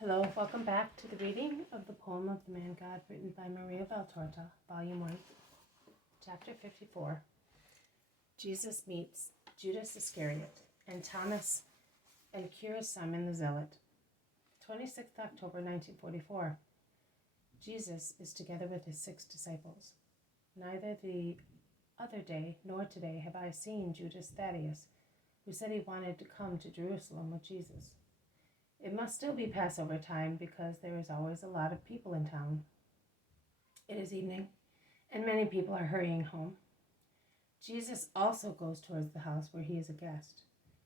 Hello, welcome back to the reading of the poem of the Man God written by Maria Valtorta, Volume 1, Chapter 54. Jesus meets Judas Iscariot and Thomas and cures Simon the Zealot. 26th October 1944. Jesus is together with his 6 disciples. Neither the other day nor today have I seen Judas Thaddeus, who said he wanted to come to Jerusalem with Jesus. It must still be Passover time because there is always a lot of people in town. It is evening, and many people are hurrying home. Jesus also goes towards the house where he is a guest.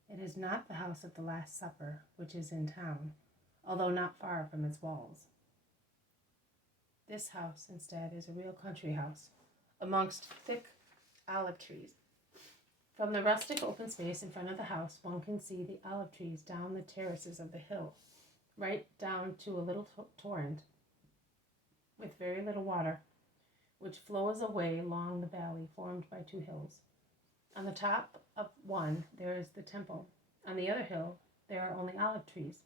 It is not the house of the Last Supper, which is in town, although not far from its walls. This house, instead, is a real country house, amongst thick olive trees. From the rustic open space in front of the house, one can see the olive trees down the terraces of the hill, right down to a little torrent with very little water, which flows away along the valley formed by 2 hills. On the top of one, there is the temple. On the other hill, there are only olive trees.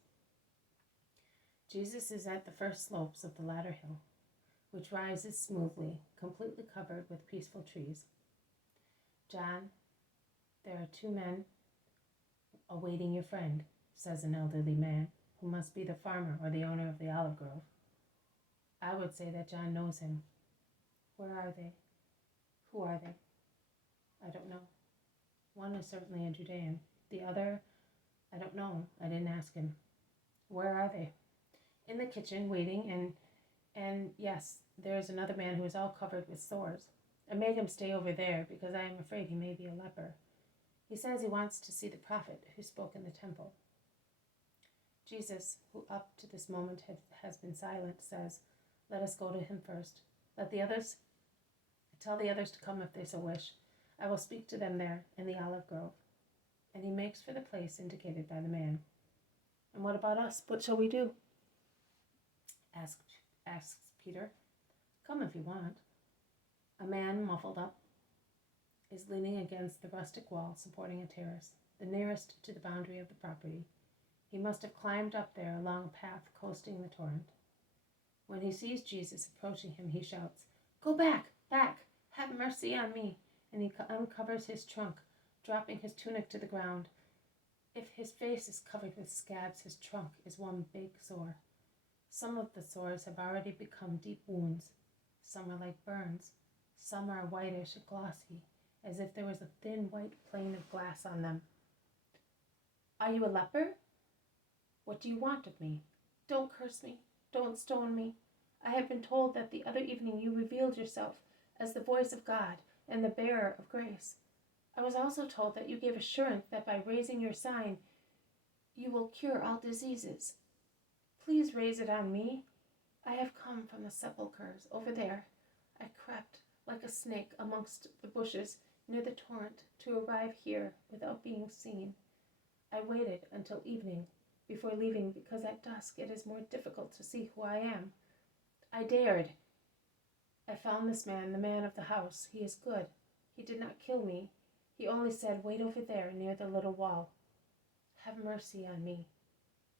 Jesus is at the first slopes of the latter hill, which rises smoothly, completely covered with peaceful trees. John, there are 2 men awaiting your friend, says an elderly man, who must be the farmer or the owner of the olive grove. I would say that John knows him. Where are they? Who are they? I don't know. One is certainly a Judean. The other, I don't know. I didn't ask him. Where are they? In the kitchen, waiting, and yes, there is another man who is all covered with sores. I made him stay over there because I am afraid he may be a leper. He says he wants to see the prophet who spoke in the temple. Jesus, who up to this moment has been silent, says, "Let us go to him first. Tell the others to come if they so wish. I will speak to them there in the olive grove." And he makes for the place indicated by the man. "And what about us? What shall we do?" asks Peter. "Come if you want." A man muffled up is leaning against the rustic wall supporting a terrace, the nearest to the boundary of the property. He must have climbed up there along a path coasting the torrent. When he sees Jesus approaching him, he shouts, "Go back, back, have mercy on me," and he uncovers his trunk, dropping his tunic to the ground. If his face is covered with scabs, his trunk is one big sore. Some of the sores have already become deep wounds. Some are like burns. Some are whitish and glossy, as if there was a thin white plane of glass on them. "Are you a leper? What do you want of me? Don't curse me. Don't stone me. I have been told that the other evening you revealed yourself as the voice of God and the bearer of grace. I was also told that you gave assurance that by raising your sign, you will cure all diseases. Please raise it on me. I have come from the sepulchres over there. I crept like a snake amongst the bushes near the torrent to arrive here without being seen. I waited until evening before leaving because at dusk it is more difficult to see who I am. I dared. I found this man, the man of the house. He is good. He did not kill me. He only said, 'Wait over there near the little wall. Have mercy on me.'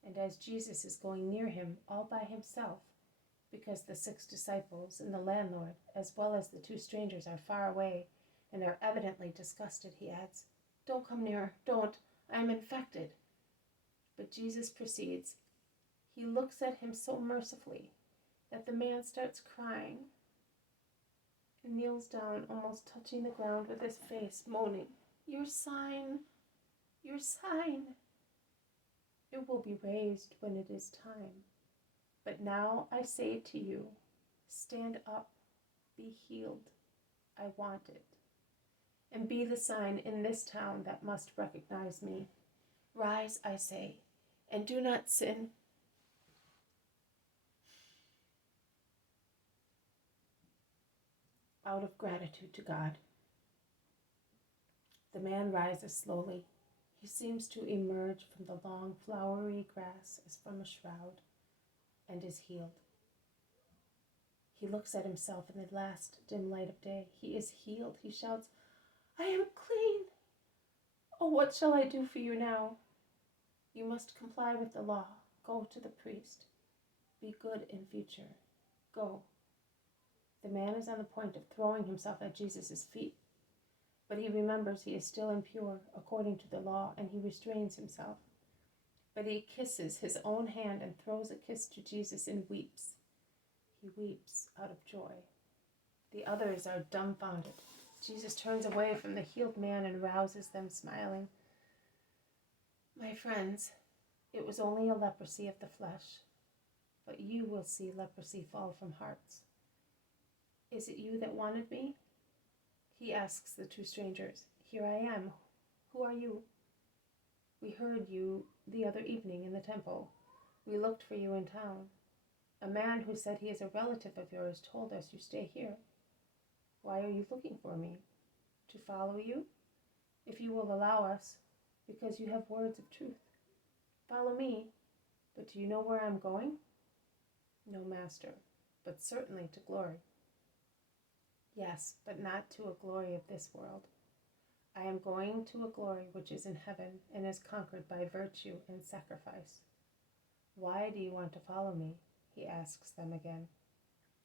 And as Jesus is going near him all by himself, because the 6 disciples and the landlord, as well as the 2 strangers, are far away and are evidently disgusted, he adds, 'Don't come nearer, don't, I am infected.' But Jesus proceeds. He looks at him so mercifully that the man starts crying and kneels down, almost touching the ground with his face, moaning, 'Your sign, your sign. It will be raised when it is time. But now I say to you, stand up, be healed. I want it. And be the sign in this town that must recognize me. Rise, I say, and do not sin.'" Out of gratitude to God. The man rises slowly. He seems to emerge from the long, flowery grass as from a shroud, and is healed. He looks at himself in the last dim light of day. He is healed. He shouts, "I am clean. Oh, what shall I do for you now?" "You must comply with the law. Go to the priest. Be good in future. Go." The man is on the point of throwing himself at Jesus' feet, but he remembers he is still impure according to the law, and he restrains himself. But he kisses his own hand and throws a kiss to Jesus and weeps. He weeps out of joy. The others are dumbfounded. Jesus turns away from the healed man and rouses them, smiling. "My friends, it was only a leprosy of the flesh, but you will see leprosy fall from hearts. Is it you that wanted me?" He asks the two strangers. "Here I am. Who are you?" "We heard you the other evening in the temple. We looked for you in town. A man who said he is a relative of yours told us you stay here. Why are you looking for me? To follow you? If you will allow us, because you have words of truth. Follow me. But do you know where I'm going?" "No, Master, but certainly to glory." "Yes, but not to a glory of this world. I am going to a glory which is in heaven and is conquered by virtue and sacrifice." "Why do you want to follow me?" he asks them again.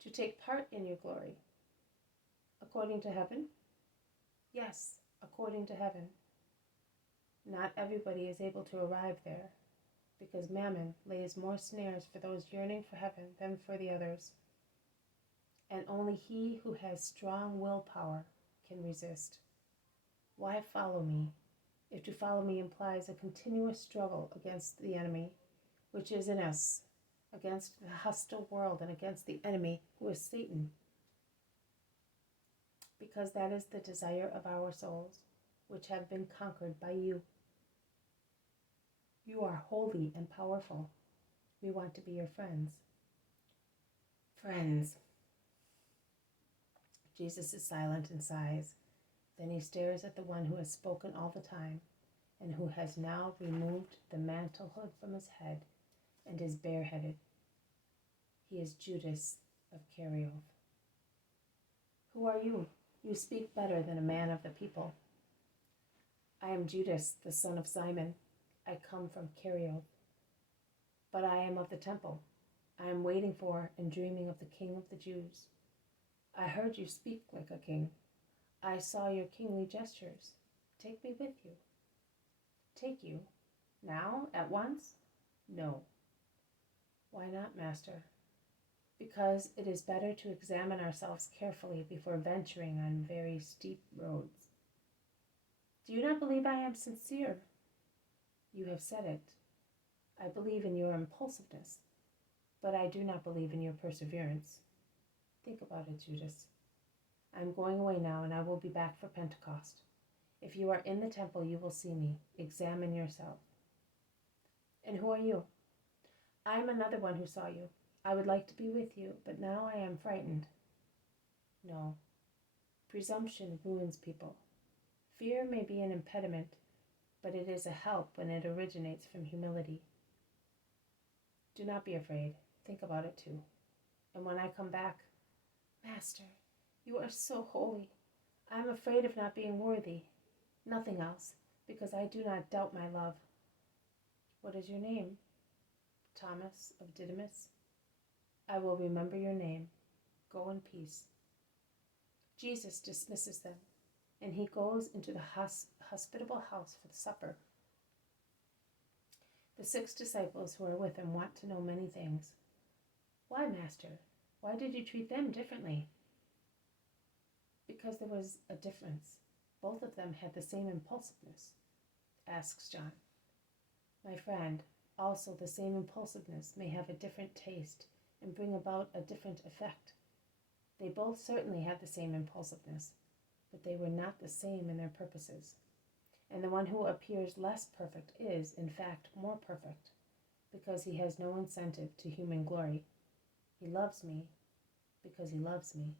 "To take part in your glory." "According to heaven?" "Yes, according to heaven. Not everybody is able to arrive there, because Mammon lays more snares for those yearning for heaven than for the others. And only he who has strong willpower can resist. Why follow me, if to follow me implies a continuous struggle against the enemy, which is in us, against the hostile world and against the enemy who is Satan? Because that is the desire of our souls, which have been conquered by you. You are holy and powerful. We want to be your friends." "Friends." Jesus is silent and sighs. Then he stares at the one who has spoken all the time, and who has now removed the mantle hood from his head and is bareheaded. He is Judas of Iscariot. "Who are you? You speak better than a man of the people." "I am Judas, the son of Simon. I come from Iscariot. But I am of the temple. I am waiting for and dreaming of the King of the Jews. I heard you speak like a king. I saw your kingly gestures. Take me with you." "Take you? Now? At once?" "No." "Why not, Master?" "Because it is better to examine ourselves carefully before venturing on very steep roads." "Do you not believe I am sincere?" "You have said it. I believe in your impulsiveness, but I do not believe in your perseverance. Think about it, Judas. I am going away now, and I will be back for Pentecost. If you are in the temple, you will see me. Examine yourself." "And who are you?" "I am another one who saw you. I would like to be with you, but now I am frightened." "No. Presumption ruins people. Fear may be an impediment, but it is a help when it originates from humility. Do not be afraid. Think about it too. And when I come back—" "Master, you are so holy. I am afraid of not being worthy. Nothing else, because I do not doubt my love." "What is your name?" "Thomas of Didymus." "I will remember your name. Go in peace." Jesus dismisses them, and he goes into the hospitable house for the supper. The 6 disciples who are with him want to know many things. "Why, Master? Why did you treat them differently?" "Because there was a difference. Both of them had the same impulsiveness," asks John. "My friend, also the same impulsiveness may have a different taste and bring about a different effect. They both certainly had the same impulsiveness, but they were not the same in their purposes. And the one who appears less perfect is, in fact, more perfect, because he has no incentive to human glory. He loves me because he loves me.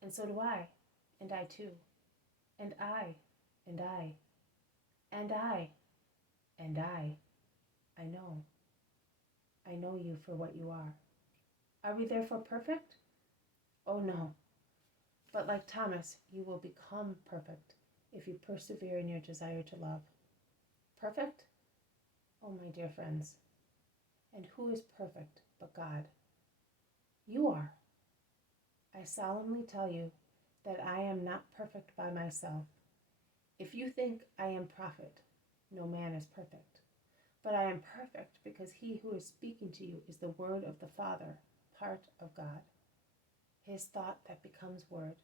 And so do I, and I too, and I, and I, and I, and I. I know. I know you for what you are. Are we therefore perfect? Oh no. But like Thomas, you will become perfect if you persevere in your desire to love. Perfect? Oh, my dear friends. And who is perfect but God. You are. I solemnly tell you that I am not perfect by myself. If you think I am prophet, no man is perfect. But I am perfect because he who is speaking to you is the word of the Father, part of God, his thought that becomes word.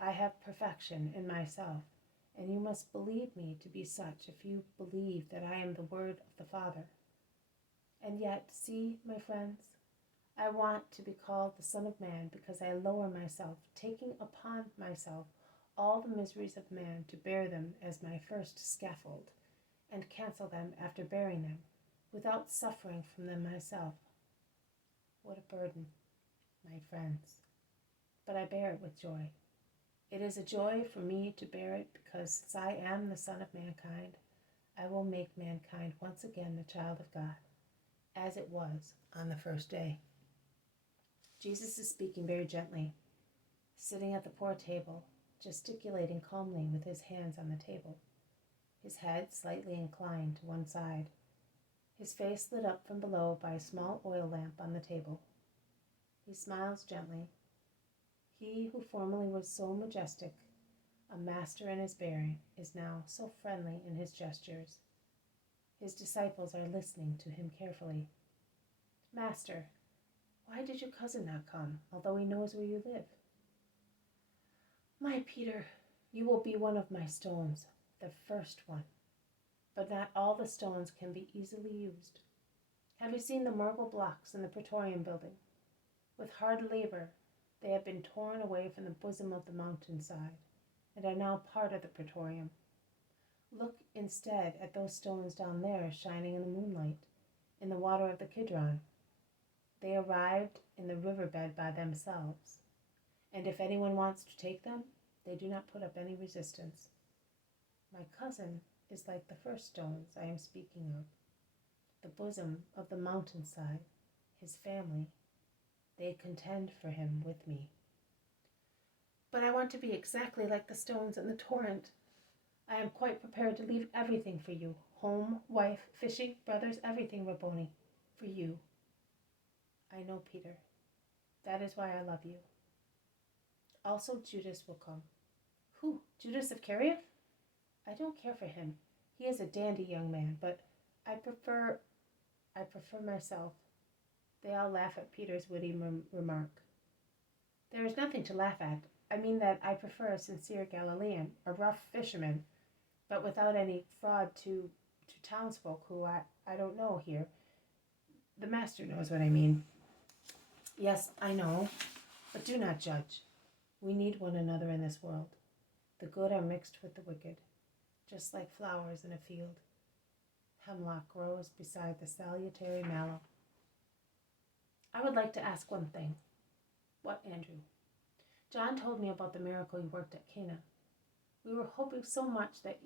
I have perfection in myself, and you must believe me to be such if you believe that I am the word of the Father. And yet, see, my friends, I want to be called the Son of Man because I lower myself, taking upon myself all the miseries of man to bear them as my first scaffold, and cancel them after bearing them, without suffering from them myself. What a burden, my friends, but I bear it with joy. It is a joy for me to bear it because since I am the Son of mankind, I will make mankind once again the child of God, as it was on the first day. Jesus is speaking very gently, sitting at the poor table, gesticulating calmly with his hands on the table, his head slightly inclined to one side, his face lit up from below by a small oil lamp on the table. He smiles gently. He who formerly was so majestic, a master in his bearing, is now so friendly in his gestures. His disciples are listening to him carefully. Master, why did your cousin not come, although he knows where you live? My Peter, you will be one of my stones, the first one. But not all the stones can be easily used. Have you seen the marble blocks in the Praetorium building? With hard labor, they have been torn away from the bosom of the mountainside, and are now part of the Praetorium. Look instead at those stones down there shining in the moonlight, in the water of the Kidron. They arrived in the riverbed by themselves, and if anyone wants to take them, they do not put up any resistance. My cousin is like the first stones I am speaking of, the bosom of the mountainside, his family. They contend for him with me. But I want to be exactly like the stones in the torrent. I am quite prepared to leave everything for you, home, wife, fishing, brothers, everything, Rabboni, for you. I know, Peter. That is why I love you. Also, Judas will come. Who? Judas of Iscariot? I don't care for him. He is a dandy young man, but I prefer myself. They all laugh at Peter's witty remark. There is nothing to laugh at. I mean that I prefer a sincere Galilean, a rough fisherman, but without any fraud to townsfolk who I don't know here. The master knows what I mean. Yes, I know, but do not judge. We need one another in this world. The good are mixed with the wicked, just like flowers in a field. Hemlock grows beside the salutary mallow. I would like to ask one thing. What, Andrew? John told me about the miracle you worked at Cana. We were hoping so much that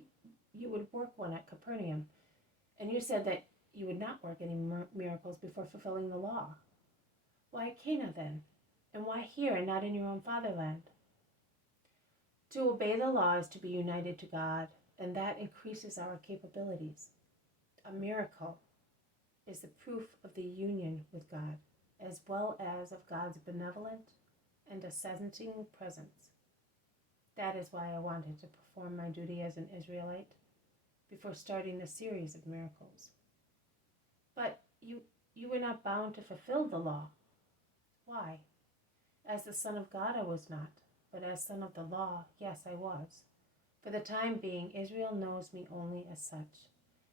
you would work one at Capernaum, and you said that you would not work any miracles before fulfilling the law. Why Cana then? And why here and not in your own fatherland? To obey the law is to be united to God, and that increases our capabilities. A miracle is the proof of the union with God, as well as of God's benevolent and assenting presence. That is why I wanted to perform my duty as an Israelite before starting the series of miracles. But you were not bound to fulfill the law. Why? As the Son of God I was not, but as son of the law, yes, I was. For the time being, Israel knows me only as such,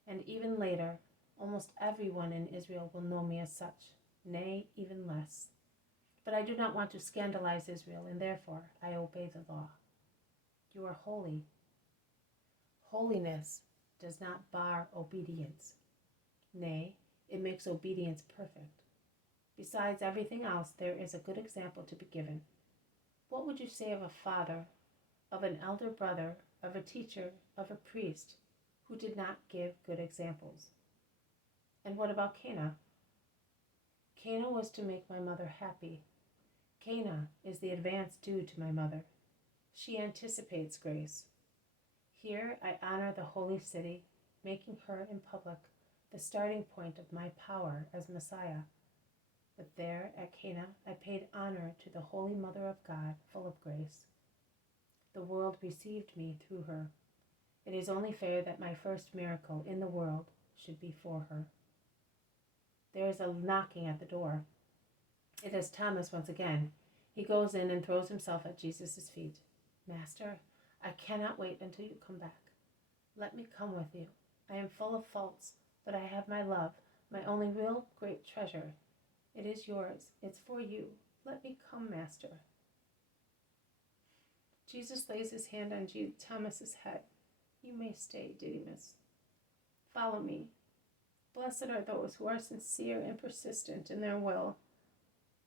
and even later, almost everyone in Israel will know me as such, nay, even less. But I do not want to scandalize Israel, and therefore I obey the law. You are holy. Holiness does not bar obedience. Nay, it makes obedience perfect. Besides everything else, there is a good example to be given. What would you say of a father, of an elder brother, of a teacher, of a priest, who did not give good examples? And what about Cana? Cana was to make my mother happy. Cana is the advance due to my mother. She anticipates grace. Here I honor the holy city, making her in public the starting point of my power as Messiah. But there at Cana I paid honor to the Holy Mother of God, full of grace. The world received me through her. It is only fair that my first miracle in the world should be for her. There is a knocking at the door. It is Thomas once again. He goes in and throws himself at Jesus' feet. Master, I cannot wait until you come back. Let me come with you. I am full of faults, but I have my love, my only real great treasure. It is yours. It's for you. Let me come, Master. Jesus lays his hand on Thomas's head. You may stay, Didymus. Follow me. Blessed are those who are sincere and persistent in their will.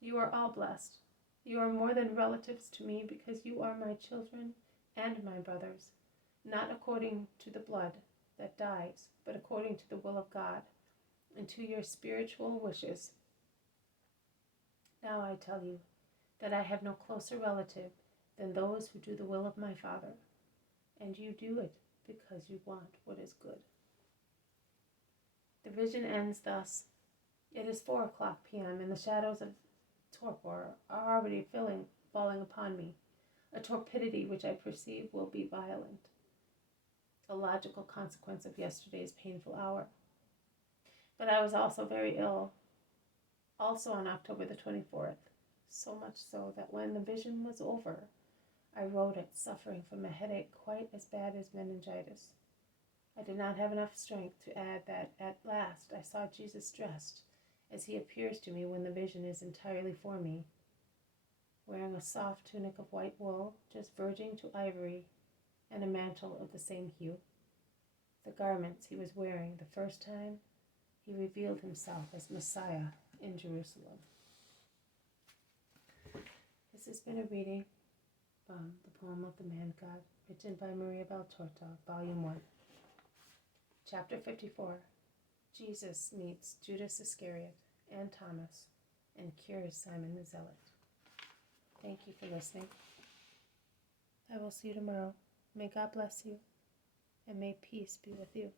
You are all blessed. You are more than relatives to me because you are my children and my brothers, not according to the blood that dies, but according to the will of God and to your spiritual wishes. Now I tell you that I have no closer relative than those who do the will of my Father, and you do it because you want what is good. The vision ends thus. It is 4:00 p.m., and the shadows of torpor are already falling upon me, a torpidity which I perceive will be violent, a logical consequence of yesterday's painful hour. But I was also very ill, also on October the 24th, so much so that when the vision was over, I wrote it suffering from a headache quite as bad as meningitis. I did not have enough strength to add that at last I saw Jesus dressed as he appears to me when the vision is entirely for me, wearing a soft tunic of white wool, just verging to ivory, and a mantle of the same hue. The garments he was wearing the first time he revealed himself as Messiah in Jerusalem. This has been a reading from the poem of the Man God, written by Maria Valtorta, Volume 1. Chapter 54. Jesus meets Judas Iscariot and Thomas and cures Simon the Zealot. Thank you for listening. I will see you tomorrow. May God bless you, and may peace be with you.